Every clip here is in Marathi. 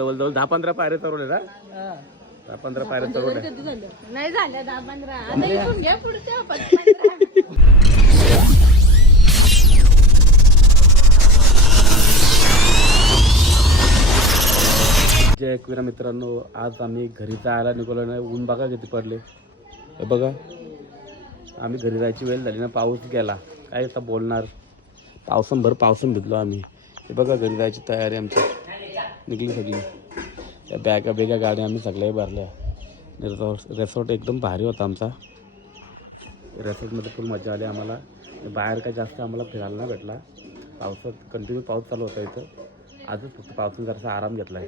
जवळजवळ दहा पंधरा पायऱ्या चढवले ना दहा पंधरा पायऱ्या चढवल्या नाही झालं दहा पंधरा. आता इथून घ्या पुढच्या पाच पंधरा जय एकविरा मित्रांनो आज आम्ही घरी जायला निघालो नाही. ऊन बघा किती पडले. हे बघा. आम्ही घरी जायची वेळ झाली ना पाऊस गेला. काय आता बोलणार? पावसांभर पावसानं भिजलो आम्ही. हे बघा घरी जायची तयारी आमची. निघली सगळी. त्या बॅगा बेगा गाड्या आम्ही सगळ्याही भरल्या. रिसॉर्ट रेसॉर्ट एकदम भारी होता आमचा. रेसॉर्टमध्ये फुल मजा आली आम्हाला. बाहेर काय जास्त आम्हाला फिरायला नाही भेटला. पावसात कंटिन्यू पाऊस चालू होता इथं. आजच फक्त पावसाने जरासा आराम घेतलाय.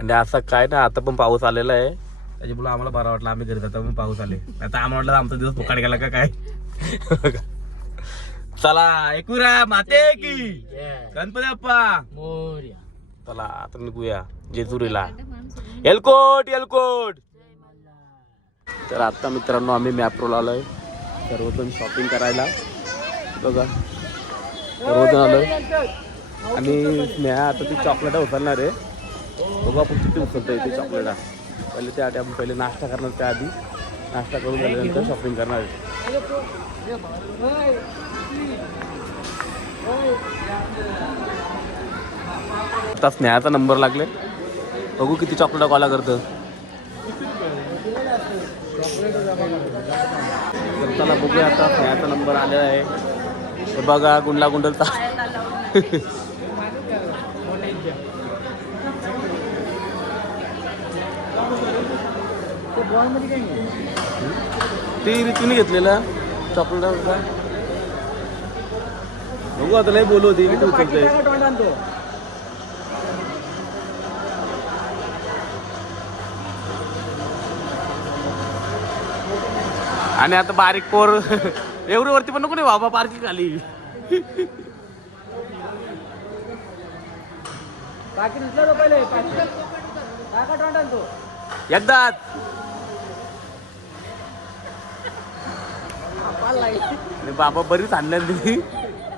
आणि असं काय ना आता पण पाऊस आलेला आहे. त्याच्यामुळे आम्हाला बरं वाटलं आम्ही घरी जातो पण पाऊस आले. आता आम्हाला वाटलं आमचा दिवस फुकाट गेला का काय? चला एकूरा माते की. गणपती बाप्पा. चला आता निघूया जेजुरीला. एलकोट एलकोट तर आता मित्रांनो आम्ही मॅप्रोला आलोय. सर्वजण शॉपिंग करायला. बघा. सर्वजण आलोय. आणि स्नेहा आता ती चॉकलेट उचलणार आहे. बघू आपण किती उचलतोय ती चॉकलेटा पहिले त्याआधी आपण पहिले नाश्ता करणार त्याआधी. नाश्ता करून झाल्यानंतर शॉपिंग करणार आहे. आता स्नेहाचा नंबर लागले. बघू किती चॉकलेट कॉला करतं तर चला बघूया आता स्नेहाचा नंबर आलेला आहे. हे बघा गुंडला गुंडलचा ती ऋतूने घेतलेला. चॉकलेट बघू आता लय बोलू होती. किती उचलते आणि आता बारीक पोर एवढी वरती पण नको रे बाबा पार्किंग खाली. एकदाच आणि बाबा बरीच आणल्या तुम्ही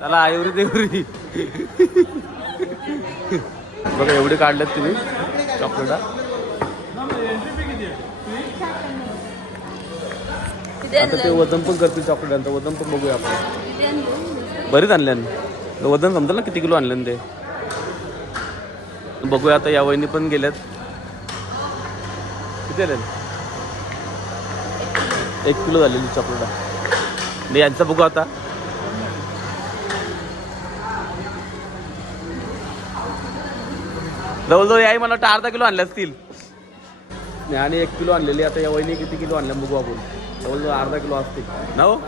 त्याला एवढी तेवढी बघा एवढी काढल्यात तुम्ही. चॉकलेटा आता ते वजन पण करतील चॉकलेटांचं वजन पण बघूया आपण. बरीच आणल्यान वजन समजेल ना किती किलो आणल्यान ते? बघूया आता या वहिनी पण गेल्यात. किती आल्या एक किलो झालेली चॉकलेटा यांचं बघू आता. जवळजवळ याही मला वाटतं अर्धा किलो आणल्या असतील. आणि एक किलो आणलेली आता या वहिनी किती किलो आणल्या बघू आपण. जवळजवळ अर्धा किलो असतील ना हो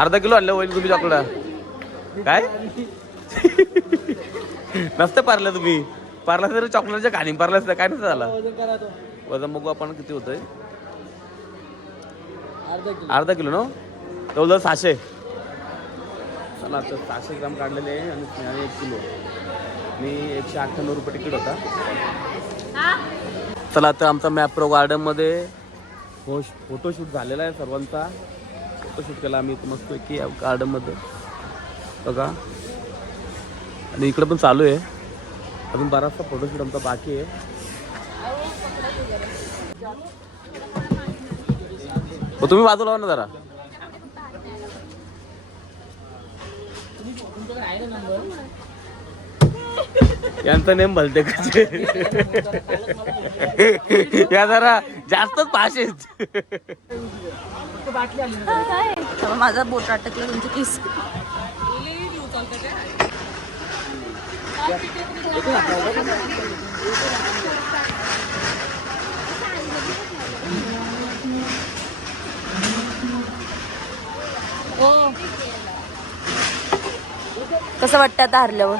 अर्धा किलो आणलं वहिनी तुम्ही चॉकलेट. काय? नसतं पारलं तुम्ही. पारला तर चॉकलेटच्या खाणी पारलं असतं काय नसतं झाला. वजन बघू आपण किती होतंय. अर्धा किलो. ना जवळजवळ सहाशे. चला आता सहाशे ग्राम काढलेले आहे आणि स्नेहाने एक किलो. आणि एकशे अठ्ठ्याण्णव रुपये तिकीट होता. चला आता आमचा मॅप्रो गार्डनमध्ये हो फोटोशूट झालेला आहे सर्वांचा. फोटोशूट केला आम्ही इथं मस्त की गार्डनमध्ये बघा. आणि इकडं पण चालू आहे. अजून बराचसा फोटोशूट आमचा बाकी आहे. हो तुम्ही बाजूला ना जरा. यांचा नेम भलते कसे? या जरा जास्तच काय माझा बोट अटकला तुमची किस. कसं वाटतं आता हरल्यावर?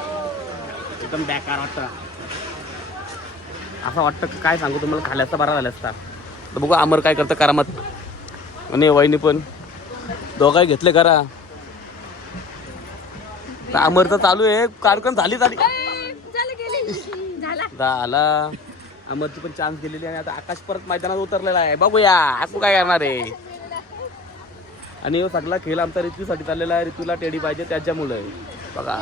एकदम बेकार वाटतं. असं वाटतं की काय सांगू तुम्हाला खाल्याचा बरा झाला असता. तर बघू अमर काय करतं करामत. आणि वहिनी पण. दोघाही घेतले करा. तर अमरचं चालू आहे. कार्यक्रम झाली झाली. झाला अमरची पण चान्स गेलेली आणि आता आकाश परत मैदानात उतरलेला आहे. बघूया आकू काय करणार आहे? आणि हो सगळा खेळ आमचा रितूसाठी चाललेला आहे. रितूला टेडी पाहिजे त्याच्यामुळे. बघा.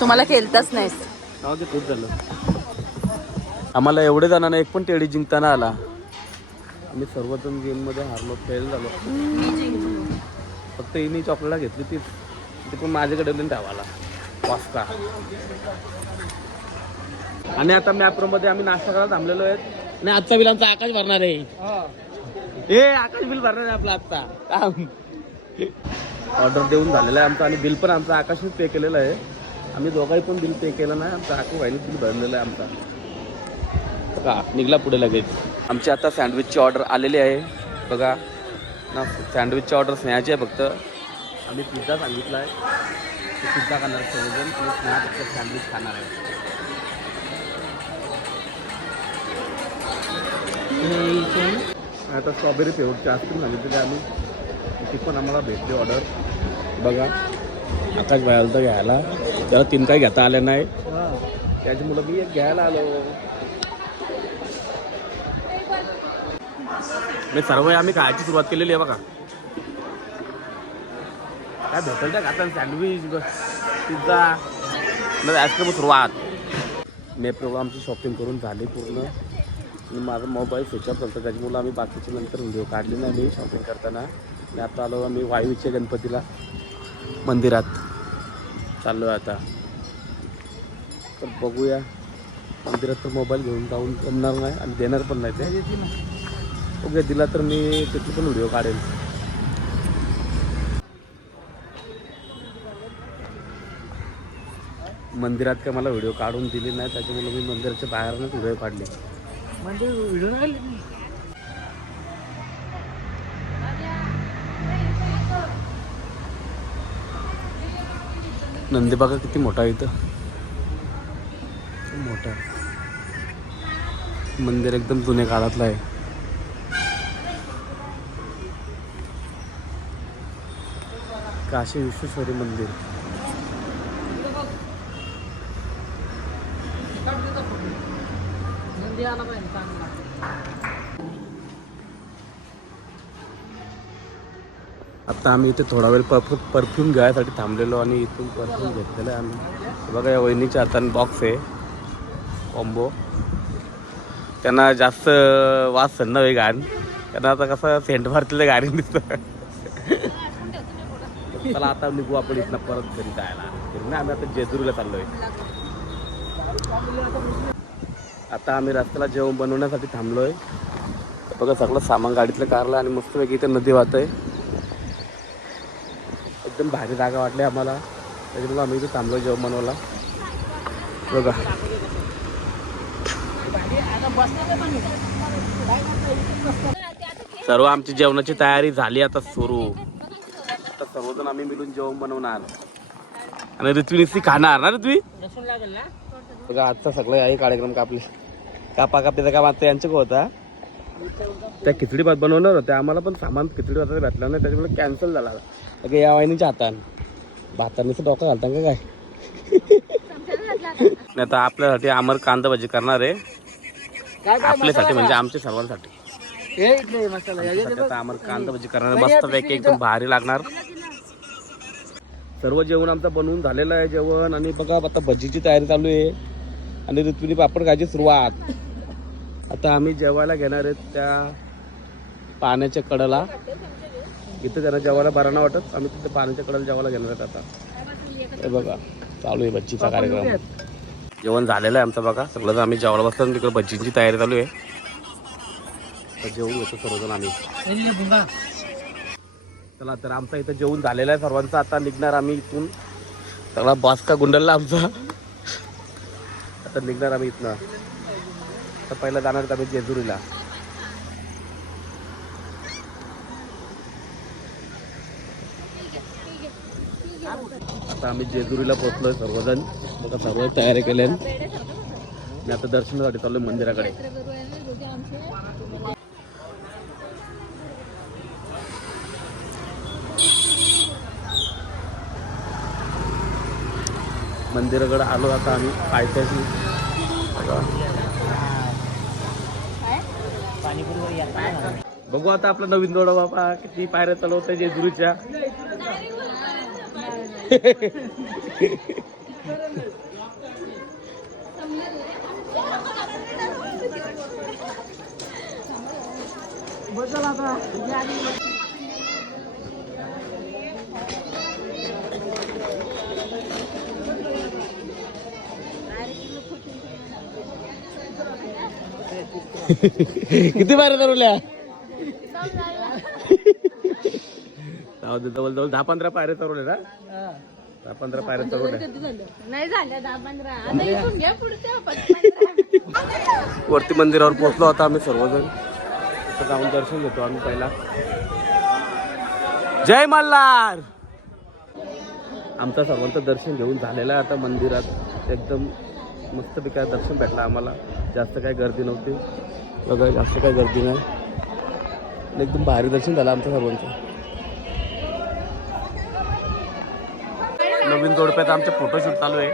तुम्हाला खेळताच नाही हो, खूप झालं. आम्हाला एवढे जणांना एक पण टेडी जिंकताना आला. आम्ही सर्वजण गेममध्ये हारलो फेल झालो. फक्त हिने चॉकलेट घेतली ती. ती पण माझ्याकडे नाही ठेवाला वाजता आणि आता मॅप्रोमध्ये आम्ही नाश्ता करायला थांबलेलो आहेत. आणि आजचा बिल आमचा आकाश भरणार आहे. ए आकाश बिल भरणार आहे आपला आजचा. ऑर्डर देऊन झालेला आहे आमचा आणि बिल पण आमचा आकाशने पे केलेलं आहे. आम्ही दोघाही पण बिल पे केलं नाही. आमचा आकू व्हायला बिल भरलेलं आहे आमचा. बघा निघला पुढे लगेच. आमची आता सँडविचची ऑर्डर आलेली आहे. बघा. ना सँडविचची ऑर्डर स्नेहाची आहे फक्त. आम्ही पिझ्झा सांगितला आहे पिझ्झा खाणार सर्वजण आणि स्नेहा फक्त सँडविच खाणार आहे. आता स्ट्रॉबेरी फ्लेवरची आईस्क्रीम सांगितलेली आम्ही. ती पण आम्हाला भेटली ऑर्डर बघा आकाश भाई आलं घ्यायला. त्याला तीन काही घेता आले नाही. त्याची मुलं मी एक घ्यायला आलो. मी सर्व आम्ही खायची सुरुवात केलेली आहे बघा. काय भेटेल त्या खाता सँडविच पिझ्झा नंतर आईस्क्रीम सुरुवात. मेप्रो आमची शॉपिंग करून झाली पूर्ण. आणि माझा मोबाईल स्विच ऑफ झाला त्याच्यामुळे आम्ही बाकीचे नंतर व्हिडिओ काढले नाही मी शॉपिंग करताना. आणि आता आलो आम्ही वायूच्या गणपतीला मंदिरात. चाललो आहे आता. तर बघूया. मंदिरात तर मोबाईल घेऊन जाऊन जमणार नाही आणि देणार पण नाही ते. ओके दिला तर मी त्याची पण व्हिडिओ काढेल. मंदिरात काय मला व्हिडिओ काढून दिली नाही त्याच्यामुळे मी मंदिराच्या बाहेरनच व्हिडिओ काढले. नंदी बघा किती मोठा आहे इथं? मोठा. मंदिर एकदम जुन्या काळातलं आहे. काशी विश्वेश्वरी मंदिर. आता आम्ही इथे थोडा वेळ परफ्यू परफ्यूम घ्यायसाठी थांबलेलो आणि इथून परफ्यूम घेतलेलं आहे आम्ही. बघा या वहिनीच्या हाताने बॉक्स आहे. कॉम्बो त्यांना जास्त वास सण आहे गाण. त्यांना आता कसं सेंट मारलेलं गाडी दिसतं. चला आता निघू आपण इथनं परत घरी जायला. घरी आम्ही आता जेजुरीला चाललोय. आता आम्ही रस्त्याला जेवण बनवण्यासाठी थांबलोय. बघा सगळं सामान गाडीतलं कारलं आणि मस्तपैकी इथे नदी वाहत आहे एकदम भारी जागा वाटली आम्हाला. त्याच्यामुळे आम्ही इथे थांबलो जेवण बनवायला. बघा. सर्व आमची जेवणाची तयारी झाली आता सुरू. सर्वजण आम्ही मिळून जेवण बनवणार. आणि ऋत्वी नुसती खाणार ना ऋत्वी? बघा आजचा सगळं आहे कार्यक्रम कापले. कापा कापीचा काम आता यांच्या होता त्या खिचडी भात बनवणार होत्या आम्हाला पण सामान खिचडी भाताचं भेटलं नाही त्याच्यामुळे कॅन्सल झाला. अगं या वाहिनीच्या हातान भाताने डोकं घालता का काय? नाही आता आपल्यासाठी आमर कांदा भाजी करणार आहे. आपल्यासाठी म्हणजे आमच्या सर्वांसाठी. आमर कांदा भाजी करणार. मस्त पैकी एकदम भारी लागणार. सर्व जेवण आमचं बनवून झालेलं आहे जेवण. आणि बघा आता भजीची तयारी चालू आहे. आणि ऋतुनी पापड खायची सुरुवात. आता आम्ही जेवायला घेणार आहेत त्या पाण्याच्या कडेला. इथं त्यांना जेवायला बरं नाही वाटत. आम्ही तिथे पाण्याच्या कडेला जेवायला घेणार आहेत आता. हे बघा चालू आहे भज्जीचा कार्यक्रम. जेवण झालेलं आहे आमचं बघा. सगळं आम्ही जेवायला बसतो तिकडे भज्जींची तयारी चालू आहे. जेवून घेतो सर्वजण आम्ही. चला तर आमचं इथं जेवण झालेलं आहे सर्वांचं. आता निघणार आम्ही इथून. सगळा बास्का गुंडलला आमचा? आता निघणार आम्ही इथनं. तर पहिला जाणार आम्ही जेजुरीला. आता आम्ही जेजुरीला पोहोचलोय सर्वजण. बघा सर्व तयारी केल्या मी आता दर्शनासाठी चाललोय मंदिराकडे. मंदिराकडे आलो आता आम्ही पायथ्याशी. बघू आता आपला नवीन दोडा बाबा किती पायऱ्या चालवत आहे आता. किती पायऱ्या चालवल्या जाऊ दे, जवळ जवळ दहा पंधरा पायऱ्या चालवल्या ना? दहा पंधरा पायऱ्या चालवल्या नाही झाल्या दहा पंधरा. आता इथून घ्या पुढच्या पंधरा. वरती मंदिरावर पोहोचलो आता आम्ही सर्वजण. तिथं जाऊन दर्शन घेतो आम्ही पहिला. जय मल्हार! आमचं सर्वांचं दर्शन घेऊन झालेलं आहे आता मंदिरात. एकदम मस्त पिका दर्शन भेटलं आम्हाला. जास्त काही गर्दी नव्हती. बघा जास्त काही गर्दी नाही. एकदम भारी दर्शन झालं आमचं सर्वांचं. नवीन जोडप्यात आमचे फोटोशूट चालू आहे.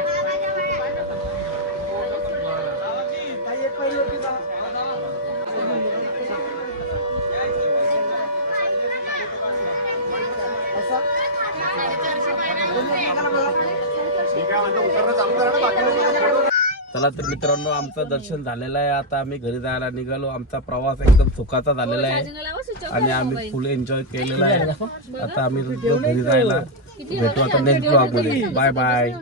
चला तर मित्रांनो आमचं दर्शन झालेलं आहे. आता आम्ही घरी जायला निघालो. आमचा प्रवास एकदम सुखाचा झालेला आहे. आणि आम्ही फुल एन्जॉय केलेला आहे आता आम्ही घरी जायला. भेटू आता नेक्स्ट ब्लॉगमध्ये बाय बाय